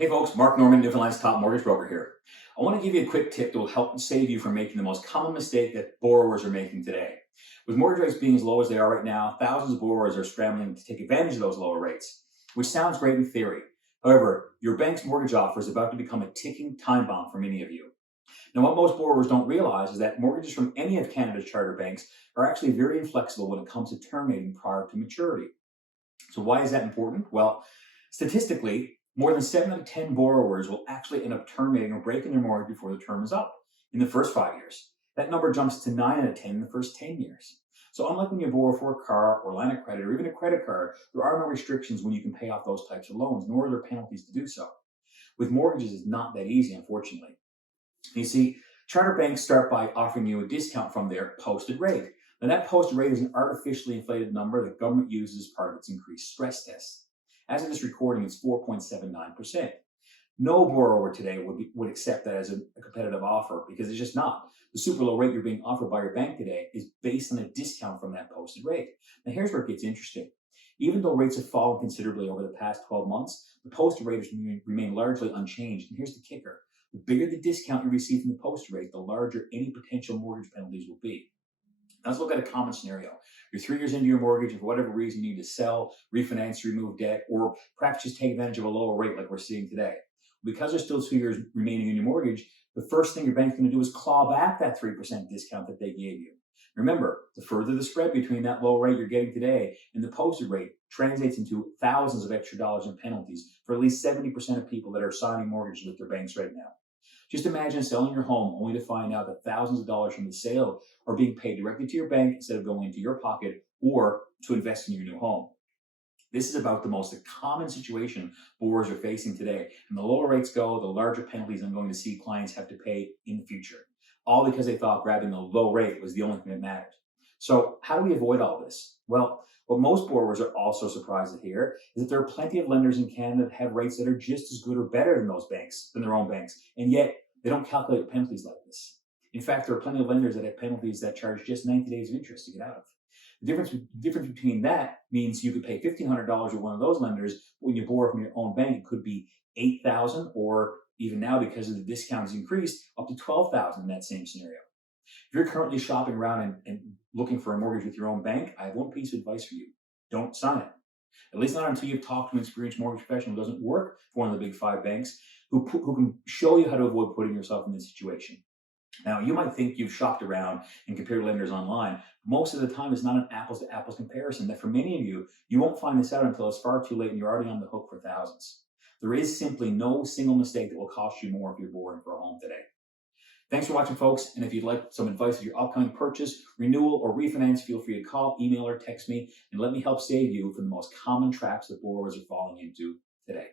Hey folks, Mark Norman, Newfoundland's top mortgage broker here. I want to give you a quick tip that will help save you from making the most common mistake that borrowers are making today. With mortgage rates being as low as they are right now, thousands of borrowers are scrambling to take advantage of those lower rates, which sounds great in theory. However, your bank's mortgage offer is about to become a ticking time bomb for many of you. Now, what most borrowers don't realize is that mortgages from any of Canada's charter banks are actually very inflexible when it comes to terminating prior to maturity. So why is that important? Well, statistically, more than 7 out of 10 borrowers will actually end up terminating or breaking their mortgage before the term is up in the first 5 years. That number jumps to 9 out of 10 in the first 10 years. So unlike when you borrow for a car or line of credit or even a credit card, there are no restrictions when you can pay off those types of loans, nor are there penalties to do so. With mortgages, it's not that easy, unfortunately. You see, charter banks start by offering you a discount from their posted rate. Now, that posted rate is an artificially inflated number that government uses as part of its increased stress test. As of this recording, it's 4.79%. No borrower today would accept that as a competitive offer because it's just not. The super low rate you're being offered by your bank today is based on a discount from that posted rate. Now, here's where it gets interesting. Even though rates have fallen considerably over the past 12 months, the posted rate has remained largely unchanged. And here's the kicker. The bigger the discount you receive from the posted rate, the larger any potential mortgage penalties will be. Now let's look at a common scenario. You're 3 years into your mortgage, and for whatever reason you need to sell, refinance, remove debt, or perhaps just take advantage of a lower rate like we're seeing today. Because there's still 2 years remaining in your mortgage, the first thing your bank's going to do is claw back that 3% discount that they gave you. Remember, the further the spread between that low rate you're getting today and the posted rate translates into thousands of extra dollars in penalties for at least 70% of people that are signing mortgages with their banks right now. Just imagine selling your home only to find out that thousands of dollars from the sale are being paid directly to your bank instead of going into your pocket or to invest in your new home. This is about the most common situation borrowers are facing today. And the lower rates go, the larger penalties I'm going to see clients have to pay in the future. All because they thought grabbing a low rate was the only thing that mattered. So how do we avoid all this? Well, what most borrowers are also surprised to hear is that there are plenty of lenders in Canada that have rates that are just as good or better than those banks, than their own banks, and yet they don't calculate penalties like this. In fact, there are plenty of lenders that have penalties that charge just 90 days of interest to get out of. The difference between that means you could pay $1,500 with one of those lenders. When you borrow from your own bank, it could be $8,000, or even now, because of the discounts increased, up to $12,000 in that same scenario. If you're currently shopping around and looking for a mortgage with your own bank, I have one piece of advice for you. Don't sign it. At least not until you've talked to an experienced mortgage professional who doesn't work for one of the big five banks, who can show you how to avoid putting yourself in this situation. Now, you might think you've shopped around and compared lenders online. Most of the time, it's not an apples to apples comparison. That for many of you, you won't find this out until it's far too late and you're already on the hook for thousands. There is simply no single mistake that will cost you more if you're borrowing for a home today. Thanks for watching, folks. And if you'd like some advice for your upcoming purchase, renewal, or refinance, feel free to call, email, or text me and let me help save you from the most common traps that borrowers are falling into today.